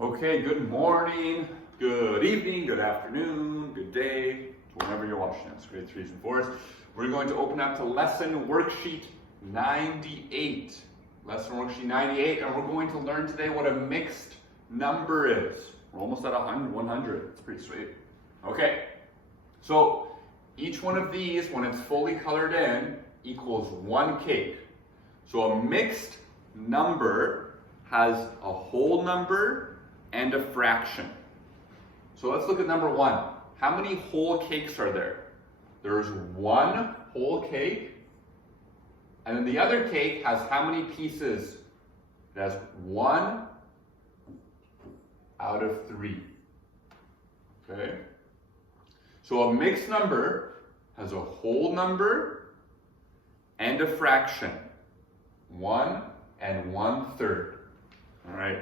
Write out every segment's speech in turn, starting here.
Okay, good morning, good evening, good afternoon, good day, whenever you're watching this, grade 3s and 4s. We're going to open up to lesson worksheet 98. Lesson worksheet 98, and we're going to learn today what a mixed number is. We're almost at 100. It's pretty sweet. Okay, so each one of these, when it's fully colored in, equals one cake. So a mixed number has a whole number and a fraction. So let's look at number one. How many whole cakes are there? There's one whole cake, and then the other cake has how many pieces? It has 1 out of 3. Okay? So a mixed number has a whole number and a fraction. 1 and 1/3. All right.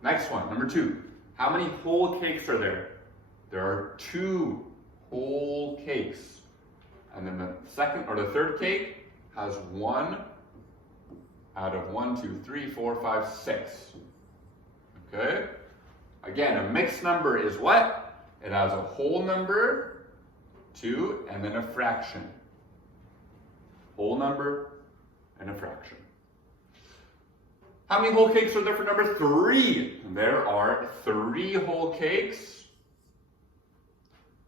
Next one, number 2. How many whole cakes are there? There are 2 whole cakes. And then the second or the third cake has 1 out of 1, 2, 3, 4, 5, 6. Okay? Again, a mixed number is what? It has a whole number, 2, and then a fraction. Whole number and a fraction. How many whole cakes are there for number 3? There are 3 whole cakes.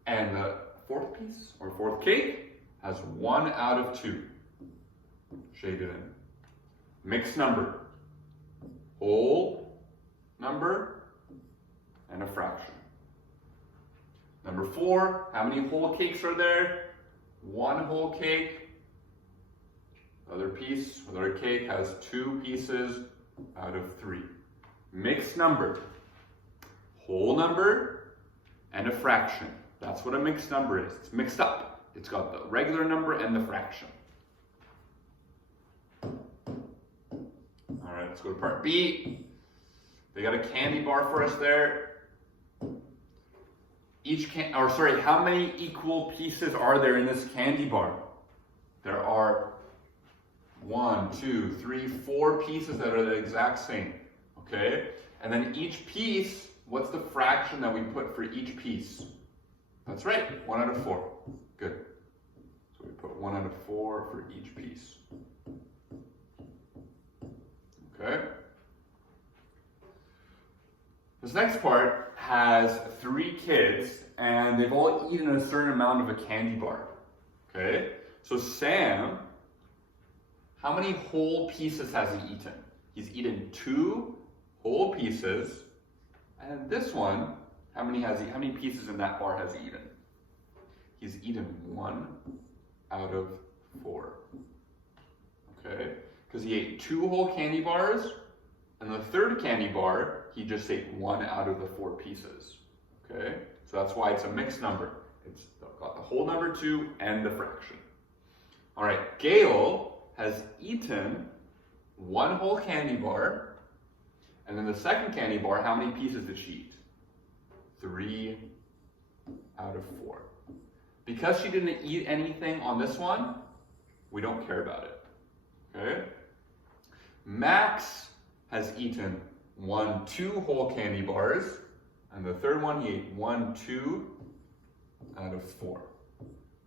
And the fourth piece, or fourth cake, has 1 out of 2. Shaded in. Mixed number. Whole number and a fraction. Number 4, how many whole cakes are there? 1 whole cake. The other piece, the other cake has 2 pieces out of 3. Mixed number. Whole number and a fraction. That's what a mixed number is. It's mixed up. It's got the regular number and the fraction. All right, let's go to part B. They got a candy bar for us there. How many equal pieces are there in this candy bar? There are 1, 2, 3, 4 pieces that are the exact same. Okay? And then each piece, what's the fraction that we put for each piece? That's right, 1 out of 4. Good. So we put 1 out of 4 for each piece. Okay? This next part has 3 kids, and they've all eaten a certain amount of a candy bar. Okay? So Sam, how many whole pieces has he eaten? He's eaten 2 whole pieces, and this one, how many pieces in that bar has he eaten? He's eaten 1 out of 4. Okay? Because he ate 2 whole candy bars, and the third candy bar, he just ate 1 out of the 4 pieces. Okay? So that's why it's a mixed number. It's got the whole number 2 and the fraction. All right, Gail has eaten 1 whole candy bar, and then the second candy bar, how many pieces did she eat? 3 out of 4. Because she didn't eat anything on this one, we don't care about it. Okay? Max has eaten 2 whole candy bars, and the third one he ate 2 out of 4.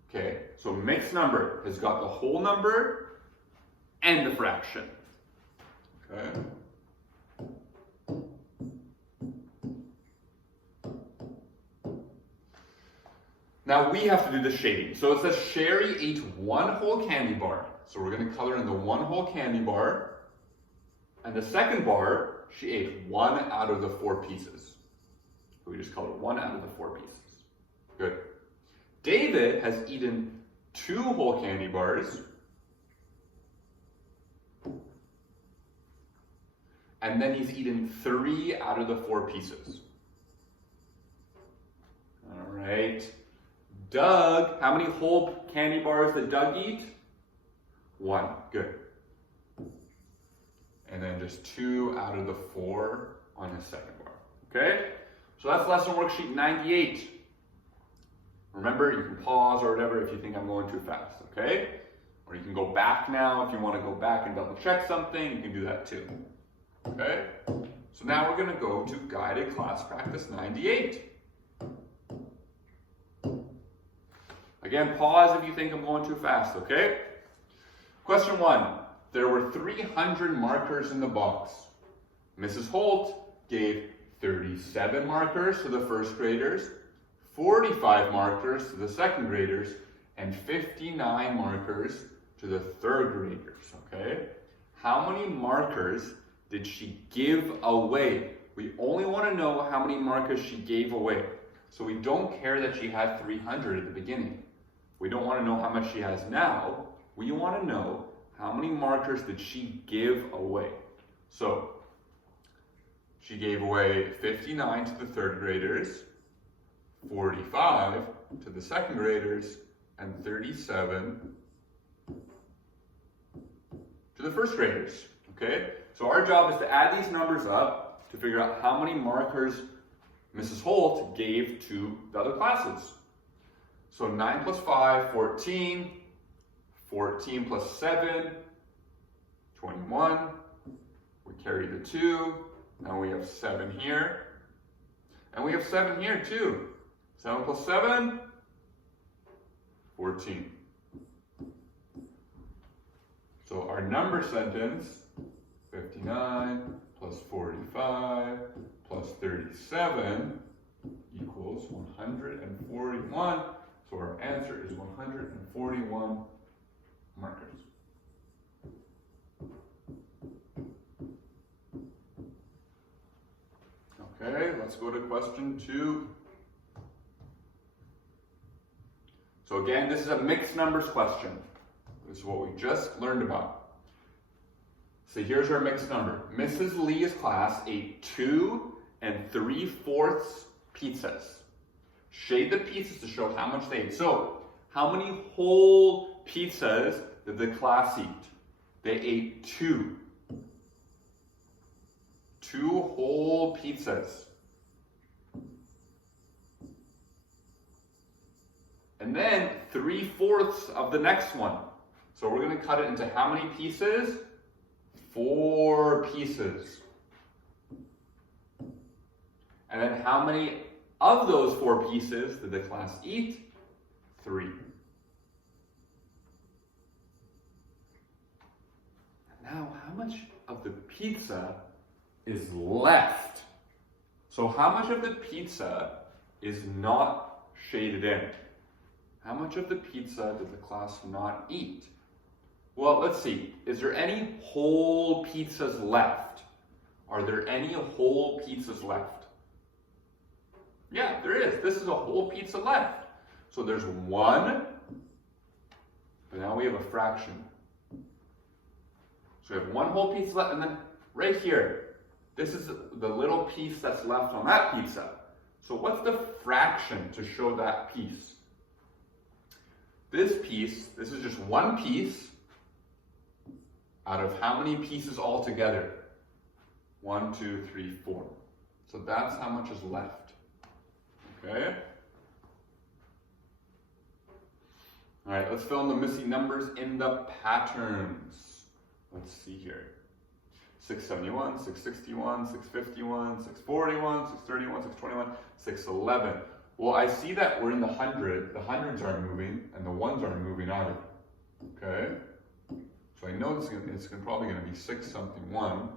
Okay, so mixed number has got the whole number and the fraction. Okay. Now we have to do the shading. So it says Sherry ate 1 whole candy bar. So we're going to color in the 1 whole candy bar. And the second bar, she ate 1 out of the 4 pieces. So we just colored 1 out of the 4 pieces. Good. David has eaten 2 whole candy bars. And then he's eaten 3 out of the 4 pieces. All right. Doug, how many whole candy bars did Doug eat? 1. Good. And then just 2 out of the 4 on his second bar. Okay? So that's lesson worksheet 98. Remember, you can pause or whatever if you think I'm going too fast. Okay? Or you can go back now if you want to go back and double check something. You can do that too. Okay? So now we're going to go to guided class practice 98. Again, pause if you think I'm going too fast, okay? Question 1. There were 300 markers in the box. Mrs. Holt gave 37 markers to the first graders, 45 markers to the second graders, and 59 markers to the third graders, okay? How many markers did she give away? We only want to know how many markers she gave away. So we don't care that she had 300 at the beginning. We don't want to know how much she has now. We want to know how many markers did she give away. So she gave away 59 to the third graders, 45 to the second graders, and 37 to the first graders, okay? So our job is to add these numbers up to figure out how many markers Mrs. Holt gave to the other classes. So 9 plus 5, 14. 14 plus 7, 21. We carry the 2. Now we have 7 here. And we have 7 here too. 7 plus 7, 14. So our number sentence, 59 plus 45 plus 37 equals 141. So our answer is 141 markers. Okay, let's go to question 2. So again, this is a mixed numbers question. This is what we just learned about. So here's our mixed number. Mrs. Lee's class ate 2 3/4 pizzas. Shade the pizzas to show how much they ate. So, how many whole pizzas did the class eat? They ate 2. 2 whole pizzas. And then 3/4 of the next one. So we're going to cut it into how many pieces? 4 pieces. And then how many of those 4 pieces did the class eat? 3. Now, how much of the pizza is left? So how much of the pizza is not shaded in? How much of the pizza did the class not eat? Well, let's see. Is there any whole pizzas left? Are there any whole pizzas left? Yeah, there is. This is a whole pizza left. So there's 1, but now we have a fraction. So we have 1 whole pizza left, and then right here, this is the little piece that's left on that pizza. So what's the fraction to show that piece? This piece, this is just 1 piece out of how many pieces altogether? 1, 2, 3, 4. So that's how much is left. Okay? All right, let's fill in the missing numbers in the patterns. Let's see here. 671, 661, 651, 641, 631, 621, 611. Well, I see that we're in the 100. The hundreds aren't moving, and the ones aren't moving either. Okay? So I know it's probably going to be 6 something 1,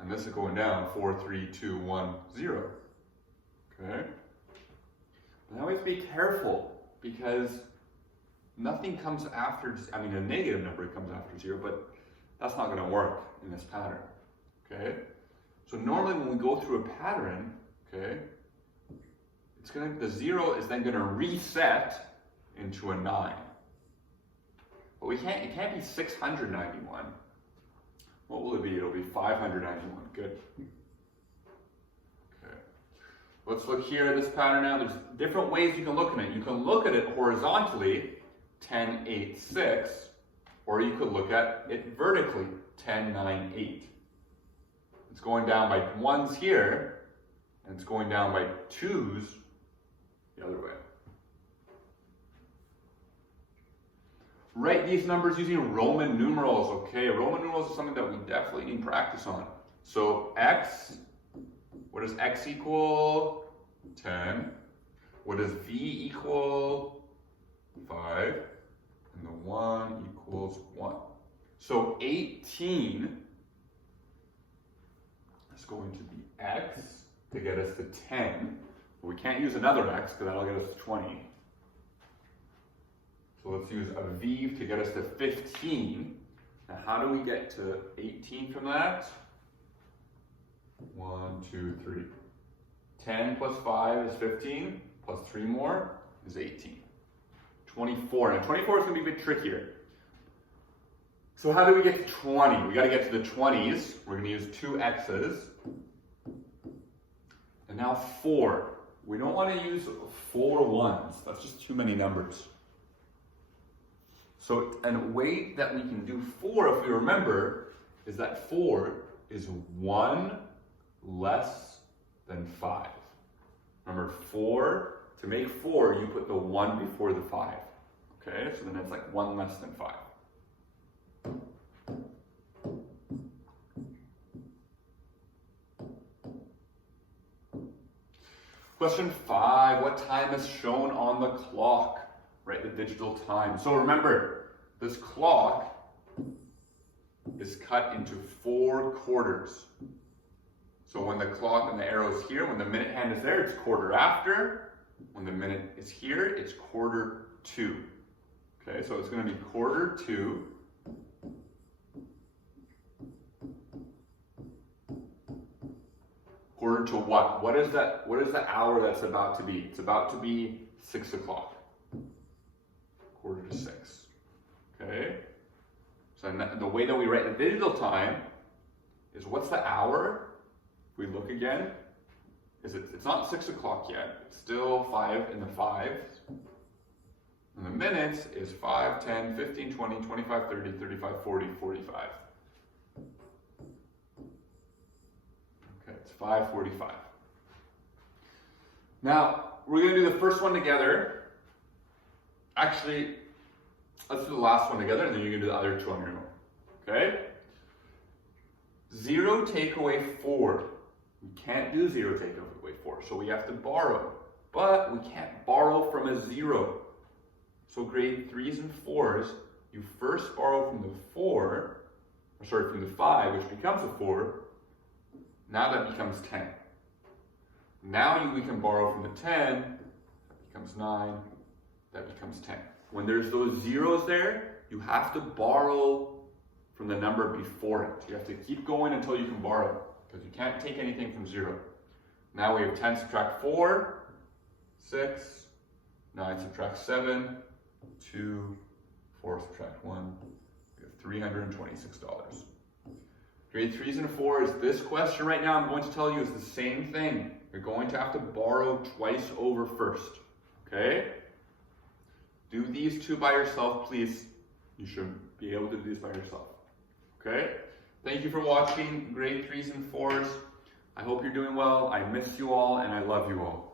and this is going down 4, 3, 2, 1, 0. Okay? But now we have to be careful because nothing comes after, I mean a negative number comes after 0, but that's not going to work in this pattern. Okay? So normally when we go through a pattern, okay, the 0 is then going to reset into a 9. But it can't be 691. What will it be? It'll be 591. Good. Okay. Let's look here at this pattern now. There's different ways you can look at it. You can look at it horizontally, 10, 8, 6, or you could look at it vertically, 10, 9, 8. It's going down by 1s here, and it's going down by 2s the other way. Write these numbers using Roman numerals, okay? Roman numerals is something that we definitely need practice on. So X What does x equal? 10. What does v equal? 5. And the 1 equals 1. So 18 is going to be x to get us to 10. We can't use another x because that'll get us to 20. So let's use a v to get us to 15. Now how do we get to 18 from that? 1, 2, 3. 10 plus 5 is 15, plus 3 more is 18. 24. Now 24 is going to be a bit trickier. So how do we get to 20? We got to get to the 20s. We're going to use 2 x's. And now 4. We don't want to use 4 ones. That's just too many numbers. So a way that we can do 4, if we remember, is that 4 is 1 less than 5. Remember, 4, to make 4, you put the 1 before the 5. Okay, so then it's like 1 less than 5. Question 5, what time is shown on the clock? Write the digital time. So remember, this clock is cut into 4 quarters. So when the clock and the arrow is here, when the minute hand is there, it's quarter after. When the minute is here, it's quarter to. Okay, so it's going to be quarter to. Quarter to what? What is that? What is the hour that's about to be? It's about to be 6 o'clock. Quarter to 6. Okay? So the way that we write the digital time is what's the hour? If we look again, it's not 6 o'clock yet. It's still 5 in the 5s. And the minutes is 5, 10, 15, 20, 25, 30, 35, 40, 45. Okay, it's 5:45. Now, we're going to do the first one together. Actually, let's do the last one together, and then you're going to do the other 2 on your own. Okay? 0 take away 4. We can't do 0 take away 4, so we have to borrow. But we can't borrow from a 0. So grade 3s and 4s, you first borrow from the from the 5, which becomes a 4. Now that becomes 10. Now we can borrow from the 10, that becomes 9, that becomes 10. When there's those zeros there, you have to borrow from the number before it. You have to keep going until you can borrow, because you can't take anything from 0. Now we have 10 subtract 4, 6, 9 subtract 7, 2, 4 subtract 1. We have $326. Grade 3s and 4s, this question right now I'm going to tell you is the same thing. You're going to have to borrow twice over first. Okay? Do these 2 by yourself, please. You should be able to do these by yourself. Okay? Thank you for watching grade 3s and 4s. I hope you're doing well. I miss you all and I love you all.